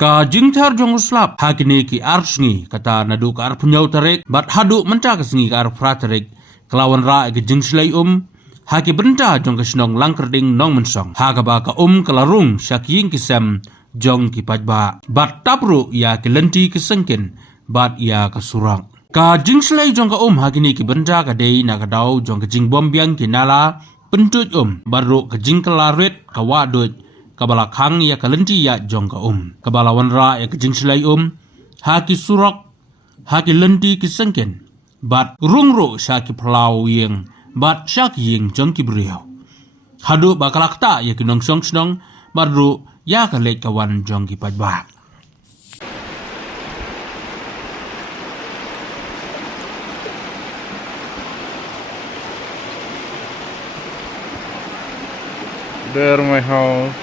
Ka jingtar jong slap hakini ki arsngi kata nadu ka ar punyau tarik bat hadu menca kesengi ka ar praterik kelawan ra ke jingslai haki benta jong ke senong langkerding nong mensong haka ba ka kelarung syaking kisem jong ki pajba bat tapru ya ke lenti kesengkin bat ya ke surang ka jingslai jong ka hakini ki benta ka dei na ka dau jong ke jing bombiang ki nala pentut baru ke jing kelaret ka wadut kabala khang ya kalenti ya jong ka kabala wanra ya kejing silai haki surok haki lenti kisengken bat rungro syaki pelau yang bat syaki yang jong ki beriau hadu bakalak ta ya kinong song snong baru ya kalek kawan jong ki pajba There my house.